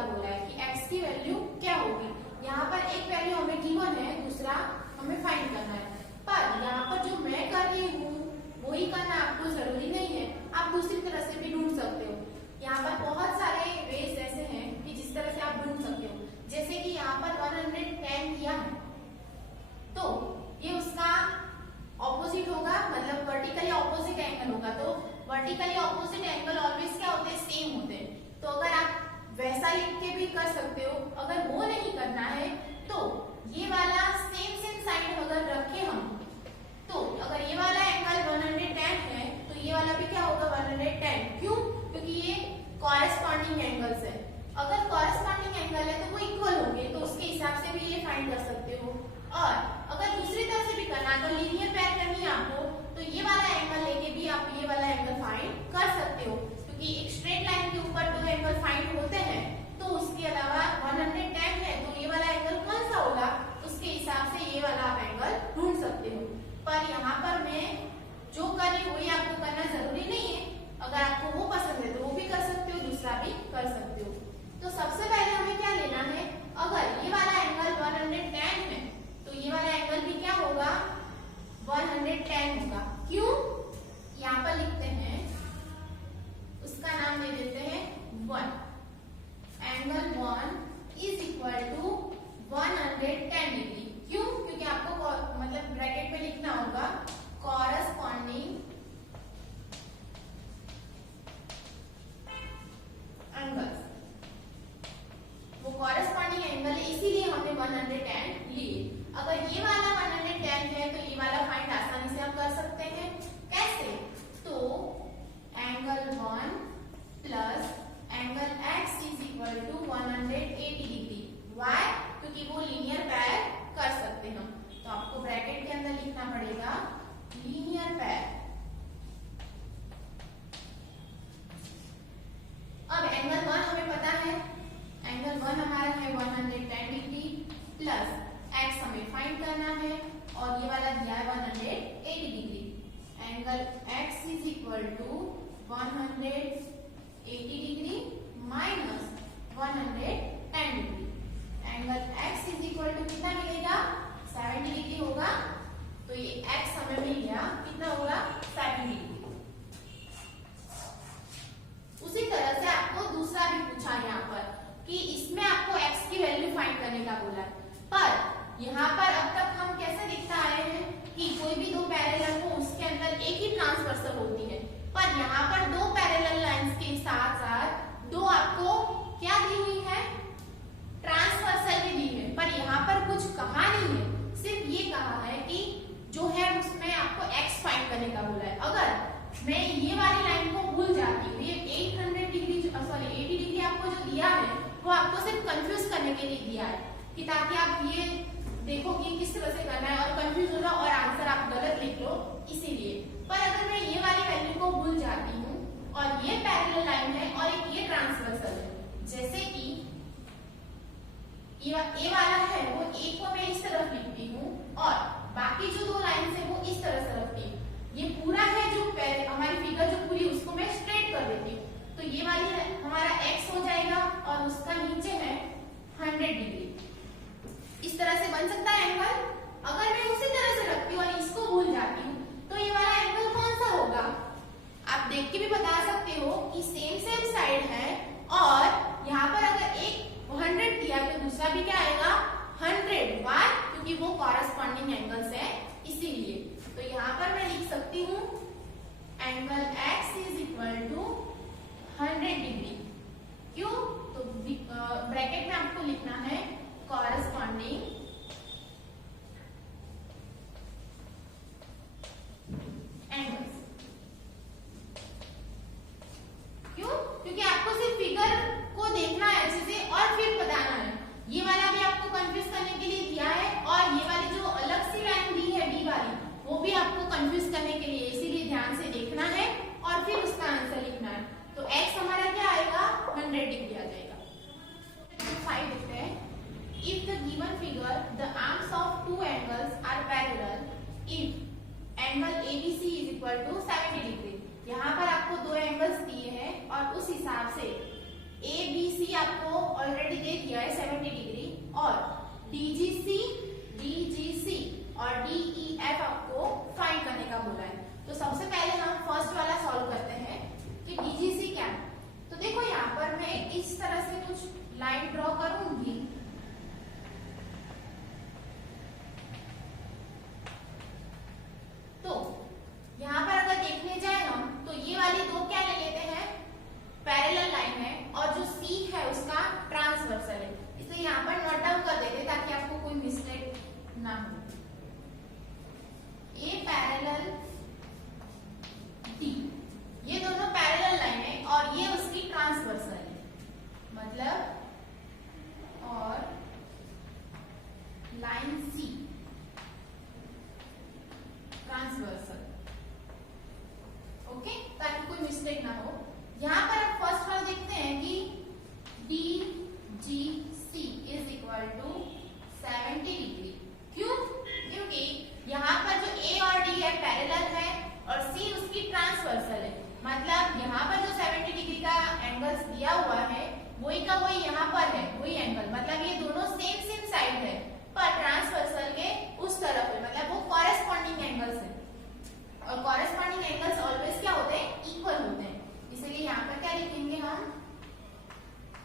का बोला है कि x की वैल्यू क्या होगी। यहाँ पर एक वैल्यू हमें गिवन है, दूसरा हमें फाइंड करना है। पर यहाँ पर जो मैं कर रही हूँ वही करना आपको जरूरी नहीं है, आप दूसरी तरह से भी ढूंढ सकते हो। यहाँ पर बहुत सारे वेज ऐसे हैं कि जिस तरह से आप ढूंढ सकते हो। जैसे कि यहाँ पर 110 दिया है तो ये उसका ऑपोजिट होगा, मतलब वर्टिकली ऑपोजिट एंगल होगा। तो वर्टिकली ऑपोजिट एंगल ऑलवेज क्या होते हैं, सेम होते हैं। तो अगर आप वैसा लिख के भी कर सकते हो, अगर वो नहीं करना है तो ये वाला सेम साइड अगर रखे हम, तो अगर ये वाला एंगल 110 है तो ये वाला भी क्या होगा 110। क्यों? क्योंकि ये कॉरेस्पॉन्डिंग एंगल्स है। अगर कॉरेस्पॉन्डिंग एंगल है तो वो इक्वल होंगे, तो उसके हिसाब से भी ये फाइंड कर सकते हो। और अगर दूसरी तरह से भी करना है तो लीनियर पैर करनी है आपको, तो ये वाला एंगल लेके भी आप ये वाला एंगल फाइंड कर सकते हो। क्योंकि एक स्ट्रेट लाइन के ऊपर दो एंगल फाइंड होते हैं, तो उसके अलावा 110 है तो ये वाला एंगल कौन सा होगा, उसके हिसाब से ये वाला आप एंगल ढूंढ सकते हो। पर यहाँ पर मैं जो कर रही हूँ वही आपको करना जरूरी नहीं है। अगर आपको वो पसंद है तो वो भी कर सकते हो, दूसरा भी कर सकते हो। तो सबसे पहले हमें क्या लेना है, अगर ये वाला एंगल 110 है तो ये वाला एंगल भी क्या होगा 110 होगा। क्यों? यहाँ पर लिखते हैं, उसका नाम दे देते हैं 1। Angle 1 is equal to 110 degree. क्यों? क्योंकि आपको मतलब ब्रैकेट में लिखना होगा कॉरेस्पॉन्डिंग एंगल्स। वो कॉरेस्पॉन्डिंग एंगल है, इसीलिए हमने 110 लिए। अगर ये वाला 110 है तो ये वाला फाइंड आसानी से हम कर सकते हैं। कैसे? तो angle 1 plus angle x is equal to 180 degree. Why? क्योंकि वो लीनियर पैर कर सकते हैं हम। तो आपको ब्रैकेट के अंदर लिखना पड़ेगा लीनियर पैर। अब एंगल 1 हमें पता है, एंगल 1 हमारा है 110 डिग्री प्लस x हमें फाइंड करना है और ये वाला दिया है 180 degree. Angle x is equal to 180 degree minus 110 degree. Angle x is equal to कितना मिलेगा 70 डिग्री होगा। तो ये x हमें मिल गया, कितना होगा 70 डिग्री। उसी तरह से आपको दूसरा भी पूछा यहाँ पर कि इसमें आपको x की वैल्यू फाइंड करने का बोला है। पर यहाँ पर अब तक हम कैसे दिखता आए हैं कि कोई भी दो पैरेलल हो उसके अंदर एक ही ट्रांसवर्सल होती है। पर यहाँ पर दो पैरेलल लाइंस के साथ साथ दो आपको क्या दी हुई है, ट्रांसवर्सल भी दी है। पर यहाँ पर कुछ कहा नहीं है, सिर्फ ये कहा है कि जो है उसमें आपको x फाइंड करने का बोला है। अगर मैं ये वाली लाइन को भूल जाती हूँ, ये 80 डिग्री आपको जो दिया है वो आपको सिर्फ कंफ्यूज करने के लिए दिया है कि ताकि आप ये देखो कि किस तरह से करना है और कंफ्यूज हो ना और आंसर आप गलत लिख लो, इसीलिए। पर अगर मैं ये वाली वैल्यू को भूल जाती हूँ और ये पैरेलल लाइन है और एक ये ट्रांसवर्सल है, जैसे कि ये वाला है वो एक को मैं इस तरफ लिखती हूँ और बाकी जो दो लाइन है वो इस तरह से रखती हूँ। ये पूरा है जो हमारी फिगर जो पूरी उसको मैं स्ट्रेट कर देती हूँ, तो ये वाली हमारा x हो जाएगा और उसका नीचे है 100 डिग्री। इस तरह से बन सकता है एंगल। अगर मैं उसी तरह से रखती हूँ और इसको भूल जाती हूँ तो ये वाला एंगल कौन सा होगा, आप देख के भी बता सकते हो कि सेम साइड है और यहाँ पर अगर एक 100 दिया तो दूसरा भी क्या आएगा 100। वाई? क्योंकि वो कॉरेस्पॉन्डिंग एंगल्स है, इसीलिए। तो यहाँ पर मैं लिख सकती हूँ angle x is equal to 100 degree. क्यों? तो ब्रैकेट में आपको लिखना है कॉरेस्पॉन्डिंग एंगल्स। क्यों? क्योंकि आपको सिर्फ फिगर को देखना है अच्छे से और फिर बताना है। ये वाला भी आपको कंफ्यूज करने के लिए दिया है और ये वाली जो अलग सी लाइन दी है बी वाली वो भी आपको कंफ्यूज करने के लिए, इसीलिए ध्यान से देखना है और फिर उसका आंसर लिखना है। तो x हमारा क्या आएगा 100 डिग्री आ जाएगा। 5 देखते हैं। If the given figure the arms of two angles are parallel, if angle ABC is equal to 70 degree। यहाँ पर आपको दो एंगल्स दिए हैं और उस हिसाब से ABC आपको ऑलरेडी कुछ लाइन ड्रॉ करूंगी। तो यहाँ पर अगर देखने जाए हम तो ये वाली दो क्या ले लेते हैं, पैरेलल लाइन है, और जो सी है उसका ट्रांसवर्सल है, इसलिए यहाँ पर नोट डाउन कर देते ताकि आपको कोई मिस्टेक ना हो। ए पैरेलल डी, ये दोनों पैरेलल लाइन है और ये उसकी ट्रांसवर्सल है, मतलब और लाइन सी ट्रांसवर्सल। ओके, ताकि कोई मिस्टेक ना हो। यहाँ पर आप फर्स्ट वाला देखते हैं कि D G C is equal to 70 degree. क्यों? क्योंकि यहाँ पर जो ए और डी है पैरेलल है और सी उसकी ट्रांसवर्सल है, मतलब यहाँ पर जो 70 डिग्री का एंगल्स दिया हुआ है वही का वही यहाँ पर है, वही एंगल, मतलब ये दोनों सेम सेम साइड है पर ट्रांसवर्सल के उस तरफ है, मतलब वो कॉरेस्पॉन्डिंग एंगल्स है। और कॉरेस्पॉन्डिंग एंगल्स ऑलवेज क्या होते हैं, इक्वल होते हैं, इसलिए यहाँ पर क्या लिखेंगे हम,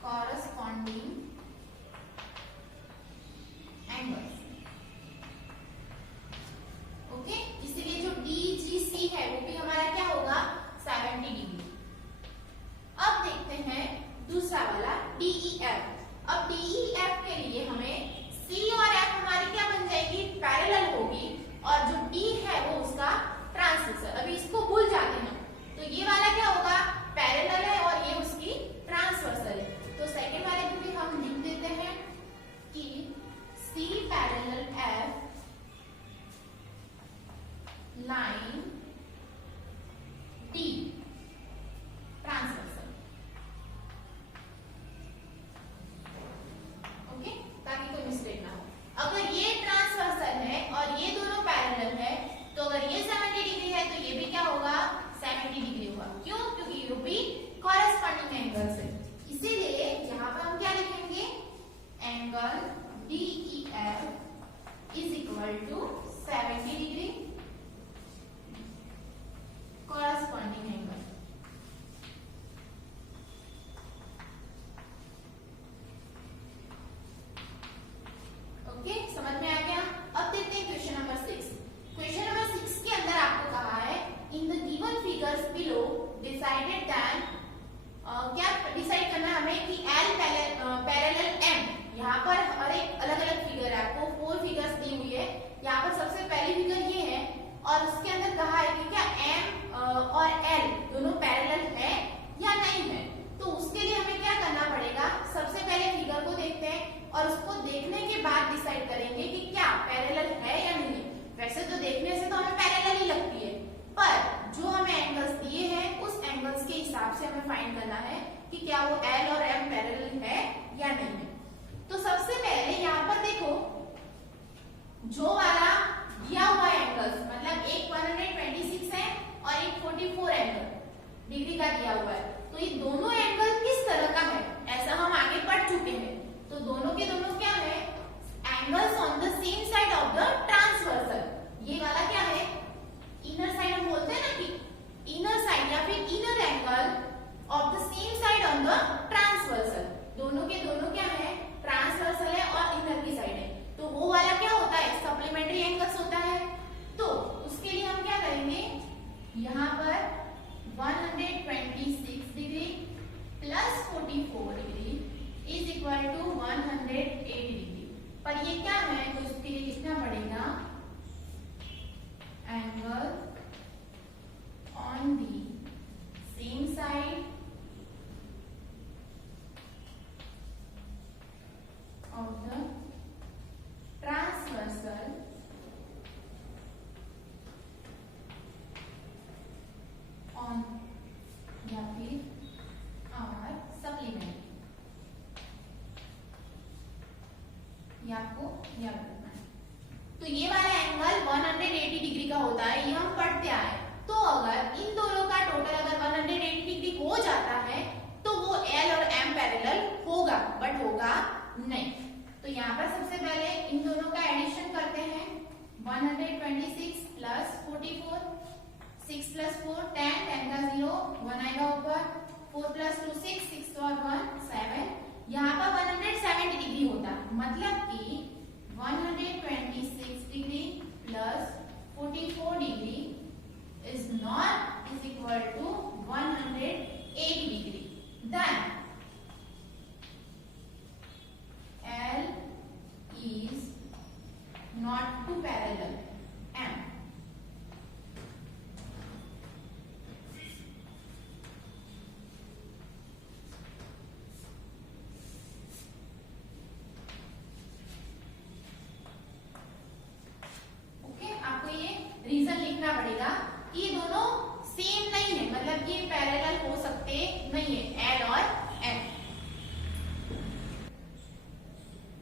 कॉरेस्पॉन्डिंग एंगल्स। ओके, इसलिए जो डी जी सी है वो भी हमारा क्या होगा, 70 डिग्री। अब देखते हैं दूसरा वाला डी ई एफ। अब डी ई एफ के लिए हमें सी और एफ हमारी क्या बन जाएगी, पैरेलल होगी, और जो डी है वो उसका ट्रांसवर्सल। अभी इसको भूल जाते हैं, तो ये वाला क्या होगा, पैरेलल है और ये उसकी ट्रांसवर्सल है। तो सेकंड वाले को भी हम लिख देते हैं कि C parallel F line D transversal. Okay, ताकि कोई मिस्टेक ना हो। अगर ये ट्रांसवर्सल है और ये दोनों पैरेलल है तो अगर ये 70 डिग्री है तो ये भी क्या होगा, 70 डिग्री होगा। क्यों? क्योंकि ये भी कॉरेस्पॉन्डिंग एंगल्स है, इसीलिए यहाँ पर हम क्या लिखेंगे, angle D E F is equal to 70 degree corresponding angle. Okay, समझ में आ गया। अब देखते हैं क्वेश्चन नंबर 6। क्वेश्चन नंबर 6 के अंदर आपको कहा है, in the given figures below decided that, क्या डिसाइड करना है हमें कि एल पैरेलल एम। यहाँ पर हर एक अलग अलग फिगर है, आपको 4 फिगर्स दी हुई है। यहाँ पर सबसे पहली फिगर ये है और उसके अंदर कहा है कि क्या एम और एल दोनों पैरेलल है या नहीं है। तो उसके लिए हमें क्या करना पड़ेगा, सबसे पहले फिगर को देखते हैं और उसको देखने के बाद डिसाइड करेंगे कि क्या पैरेलल है या नहीं। वैसे तो देखने से तो हमें पैरेलल ही लगती है, पर जो हमें एंगल्स दिए हैं उस एंगल्स के हिसाब से हमें फाइंड करना है कि क्या वो एल और एम पैरेलल है या नहीं है। तो सबसे पहले यहाँ पर देखो, जो वाला दिया हुआ एंगल्स, मतलब एक 126 है और एक 44 एंगल डिग्री का दिया हुआ है, तो ये दोनों एंगल किस तरह का है, ऐसा हम आगे पढ़ चुके हैं। तो दोनों के दोनों क्या है, angles on the same side of the transversal. ये वाला क्या है, इनर साइड, हम बोलते हैं ना कि इनर साइड या फिर inner angle of the same side on the transversal. दोनों के दोनों क्या है, ट्रांसवर्सल है और इनर की साइड है। तो वो वाला क्या होता है, सप्लीमेंट्री एंगल्स होता है। तो उसके लिए हम क्या करेंगे, यहाँ पर 126 degree plus 44 degree is equal to 180 degree. पर ये क्या है, तो इसके लिए लिखना पड़ेगा angle on the same side of the transversal on या फिर आर सप्लीमेंट्री। ये आपको याद रखना है। तो ये वाला एंगल 180 डिग्री का होता है, ये हम पढ़ते आए। तो अगर इन दोनों का टोटल अगर 180 डिग्री हो जाता है तो वो एल और एम पैरेलल होगा, बट होगा नहीं। तो यहाँ पर सबसे पहले इन दोनों का एडिशन करते हैं, 126 प्लस 44, 6 प्लस 4 10, 10 का 0, 1 आएगा ऊपर, 4 प्लस 2 6, 6 और 1 7। यहाँ not to parallel M. Reason लिखना पड़ेगा कि ये दोनों सेम नहीं है, मतलब ये पैरेलल हो सकते नहीं है एल और एम।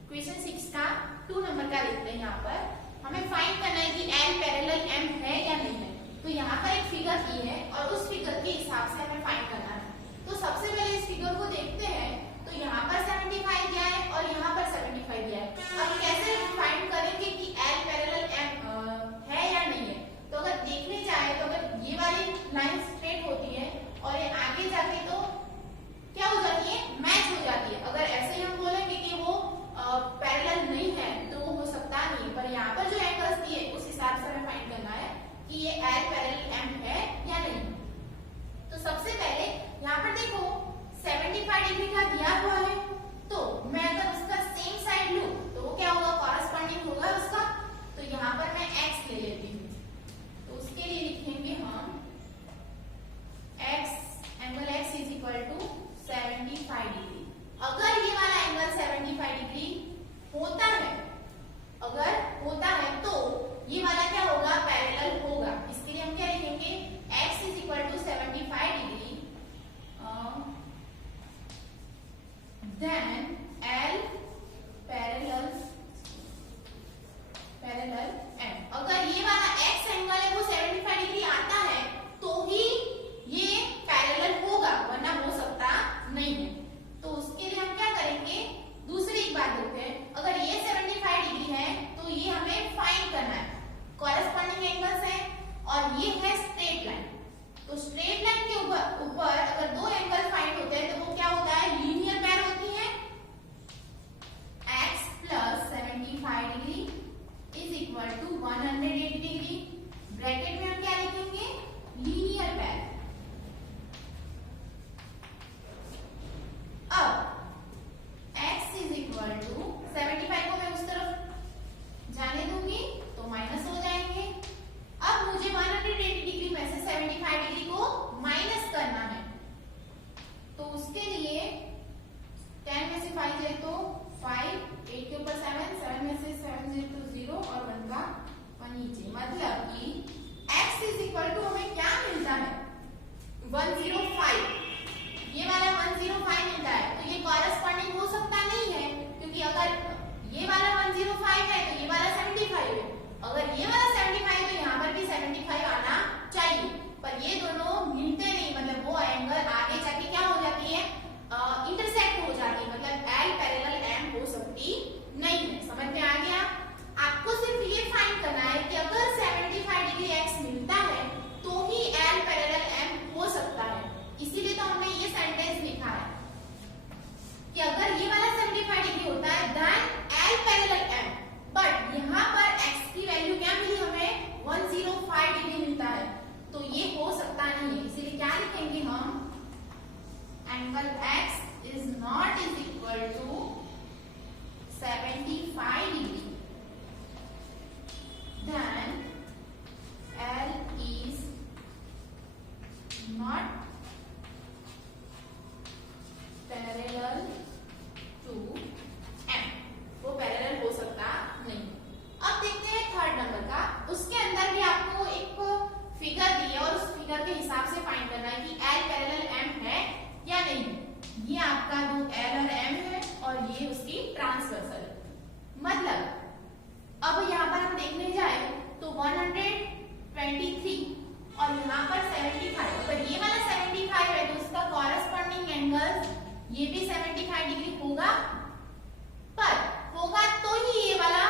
क्वेश्चन 6 का 2 नंबर का लिखते हैं। यहाँ पर हमें फाइंड करना है कि एल पैरेलल एम है या नहीं है। तो यहाँ पर एक फिगर दी है और उस फिगर के हिसाब से हमें फाइंड करना है। तो सबसे पहले इस फिगर को देखते हैं। तो यहाँ पर 75 दिया है और यहाँ पर 75 दिया है। अब कैसे फाइंड करेंगे कि एल पैरेलल एम है या नहीं है। तो अगर देखने जाए तो अगर ये वाली लाइन स्ट्रेट होती है और ये आगे जाके तो क्या हो जाती है, मैच हो जाती है। अगर ऐसे ही हम बोलेंगे कि वो पैरेलल नहीं है तो वो हो सकता नहीं है। पर यहाँ पर जो एंगल्स दिए उस हिसाब से हमें फाइंड करना है कि ये एल पैरेलल एम है या नहीं। तो सबसे पहले यहाँ पर देखो 75 डिग्री का दिया हुआ है। तो मैं अगर उसका सेम साइड लूं तो वो क्या होगा, कॉरेस्पॉन्डिंग होगा उसका। तो यहाँ पर मैं x ले लेती हूँ। तो उसके लिए लिखेंगे हम x, angle x is equal to 75 degree. अगर ये वाला एंगल 75 डिग्री होता है, अगर होता है तो ये वाला क्या होगा, पैरेलल होगा। इसके लिए हम क्या लिखेंगे, x is equal to 75 degree then L parallel M। अगर ये वाला x एंगल है वो 75 डिग्री आता है तो ही ये पैरेलल होगा, वरना हो सकता नहीं है। तो उसके लिए हम क्या करेंगे, दूसरी एक बात देखते हैं। अगर ये 75 डिग्री है तो ये हमें फाइंड करना है, कॉरेस्पॉन्डिंग एंगल्स है और ये है स्ट्रेट लाइन। तो स्ट्रेट लाइन के ऊपर अगर दो एंगल फाइंड होते हैं तो वो क्या होता है, लीनियर पेयर होती है। x plus 75 degree is equal to 180 degree. Bracket में हम क्या लिखेंगे, लीनियर पेयर। अब x इज इक्वल टू 75 को मैं उस तरफ जाने दूंगी तो माइनस हो जाएंगे। अब मुझे 180 डिग्री में से 75 डिग्री को माइनस करना है। तो उसके लिए 10 में से 5 जाए तो 5, 8 के ऊपर 7, 7 में से 7 जाए तो 0 और 1 का 1 नीचे। मतलब कि x इज इक्वल टू हमें क्या मिलता है, 105। ये वाला 105 मिलता है। तो ये कॉरेस्पॉन्डिंग हो सकता नहीं है, क्योंकि अगर ये वाला 105 है तो ये वाला 75 है। अगर ये वाला 75 तो यहाँ पर भी 75 आना चाहिए, पर ये दोनों मिलते नहीं। मतलब वो एंगल आगे जाके क्या हो जाती है, इंटरसेक्ट हो जाती है। मतलब एल पैरेलल एम हो सकती नहीं है। समझ में आ गया। आपको सिर्फ ये फाइंड करना है कि अगर 75 डिग्री x मिलता है तो ही एल पैरेलल एम हो सकता है। इसीलिए तो हमने ये सेंटेंस लिखा है कि अगर ये वाला 75 डिग्री होता है then L parallel M. But यहाँ पर x की वैल्यू क्या मिली हमें, 105 डिग्री मिलता है। तो ये हो सकता नहीं है। इसीलिए क्या लिखेंगे हम, angle x is not is equal to 75 degree, then L is not parallel to M। वो पैरेलल हो सकता नहीं। अब देखते हैं थर्ड नंबर का। उसके अंदर भी आपको एक फिगर दी है और उस फिगर के हिसाब से फाइंड करना है कि L पैरेलल M है या नहीं। ये आपका दो L और M है और ये उसकी ट्रांसवर्सल। मतलब अब यहाँ पर हम देखने जाए तो 123 और यहाँ पर 75। अगर ये वाला 75 है तो उसका कॉरेस्पॉन्डिंग एंगल ये भी 75 डिग्री होगा। पर होगा तो ही ये वाला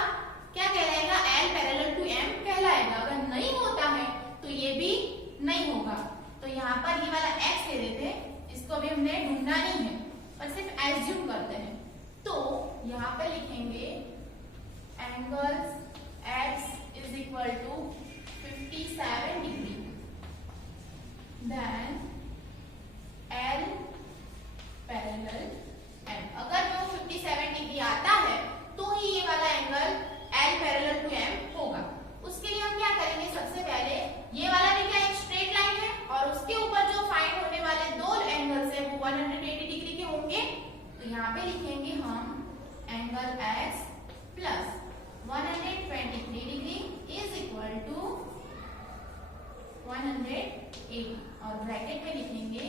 क्या कहलाएगा, L पैरेलल टू M कहलाएगा। अगर नहीं होता है तो ये भी नहीं होगा। तो यहाँ पर ये वाला x ले लेते हैं। इसको अभी हमने ढूंढना नहीं है, पर सिर्फ एज्यूम करते हैं। तो यहाँ पे लिखेंगे angles x is equal to 57 degree, then L parallel M। अगर वो 57 डिग्री आता है तो ही ये वाला angle L parallel to M यहाँ पे लिखेंगे हम angle x plus 123 degree is equal to 180 और ब्रैकेट में लिखेंगे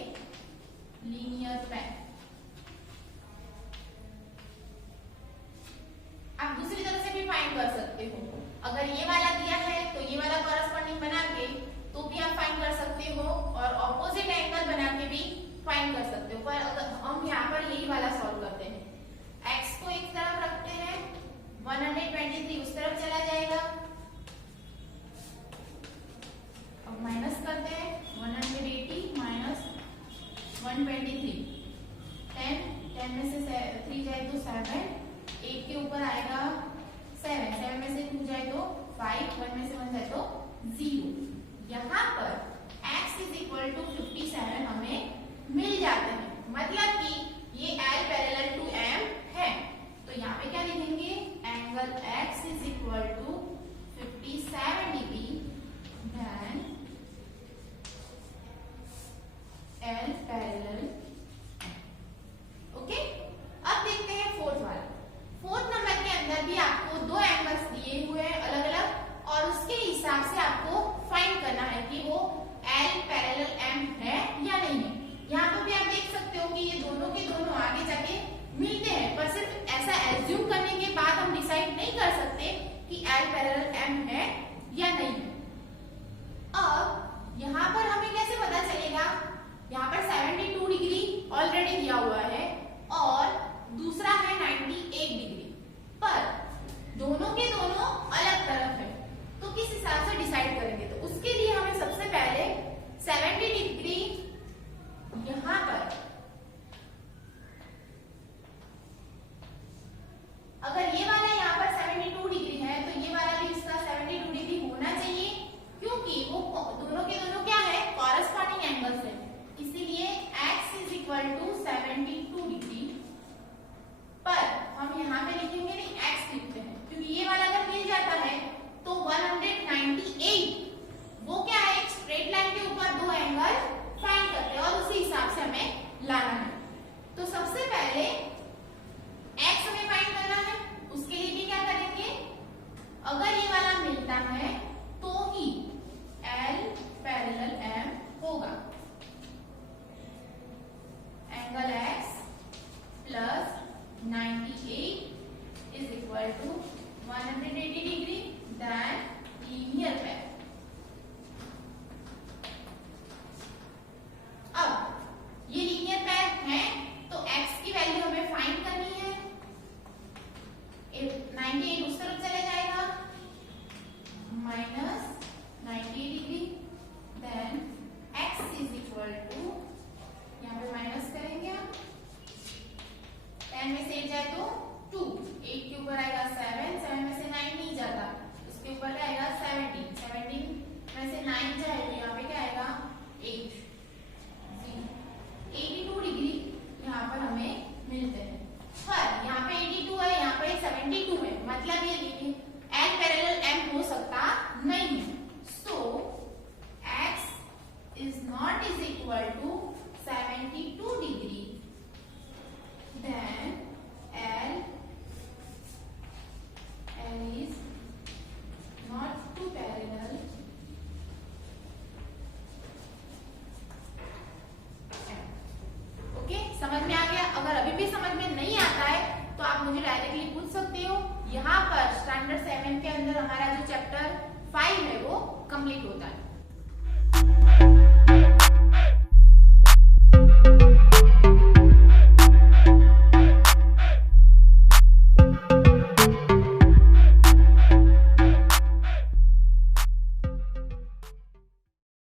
लीनियर पैन। आप दूसरी तरह से भी फाइंड कर सकते हो। अगर ये वाला दिया है तो ये वाला कॉरस्पॉन्डिंग बना के तो भी आप फाइंड कर सकते हो और ऑपोजिट एंगल बना के भी फाइंड कर सकते हो। पर अगर हम यहाँ पर यही वाला सॉल्व करते हैं, x को एक तरफ रखते हैं, 123 उस तरफ चला जाएगा, अब माइनस करते हैं 180 माइनस 123, 10 में से 3 जाए तो 7, 8 के ऊपर आएगा 7, 7 में से 2 जाए तो 5, 1 में से 1 जाए तो 0। यहाँ पर x इज इक्वल टू 57 हमें मिल जाते हैं, मतलब कि ये L पैरेलल टू M है। तो यहाँ पे क्या लिखेंगे, angle x is equal to 57 degree then L parallel. Okay, अब देखते हैं फोर्थ वाला। फोर्थ नंबर के अंदर भी आपको दो एंगल्स दिए हुए हैं अलग अलग और उसके हिसाब से आपको फाइंड करना है कि वो L पैरेलल M है या नहीं है। यहाँ पर भी आप देख सकते हो कि ये दोनों के दोनों आगे जाके मिलते हैं, पर सिर्फ ऐसा एज्यूम करने के बाद हम डिसाइड नहीं कर सकते कि L पैरेलल M है या नहीं है। अब यहाँ पर हमें कैसे पता चलेगा, यहाँ पर 72 डिग्री ऑलरेडी दिया हुआ है और दूसरा है 98 डिग्री, पर दोनों के दोनों अलग तरफ है, तो किस हिसाब से डिसाइड करेंगे। तो उसके लिए हमें सबसे पहले 70 डिग्री यहाँ पर, अगर ये वाला यहाँ पर 72 डिग्री है तो ये वाला भी इसका 72 डिग्री होना चाहिए, क्योंकि वो दोनों के दोनों क्या है, कॉरस्पॉन्डिंग एंगल्स है। इसीलिए x is equal to 72 degree, पर हम यहाँ पे लिखेंगे नहीं, x लिखते हैं, क्योंकि ये वाला अगर मिल जाता है तो 198 वो क्या है, एक स्ट्रेट लाइन के ऊपर दो एंगल फाइंड करते हैं और उसी हिसाब से हमें लाना है। तो सबसे पहले x हमें फाइंड करना है, उसके लिए भी क्या करेंगे, अगर ये वाला मिलता है तो ही L पैरेलल M होगा। Angle x plus 98 is equal to 180 degree then linear pair. अब ये लीनियर पैर है तो x की वैल्यू हमें फाइंड करनी है। 98 उस तरफ चले जाएगा, minus 98 degree then x is equal to, यहाँ पे माइनस करेंगे हम, 10 में से 8 जाए तो 2, 8 के ऊपर आएगा 7, 7 में से 9 नहीं जाता, उसके ऊपर क्या आएगा 17, 17 में से 9 जाए तो यहाँ पे क्या आएगा 8, 82 डिग्री यहाँ पर हमें मिलते हैं। पर यहाँ पे 82 है, यहाँ पे 72 है, मतलब ये देखिए L पैरेलल M हो सकता नहीं है। So x is not is equal to 72 degree then L is not to parallel M। Okay, समझ में आ गया। अगर अभी भी समझ में नहीं आता है तो आप मुझे डायरेक्टली पूछ सकते हो। यहाँ पर स्टैंडर्ड 7 के अंदर हमारा जो चैप्टर 5 है वो कंप्लीट होता है।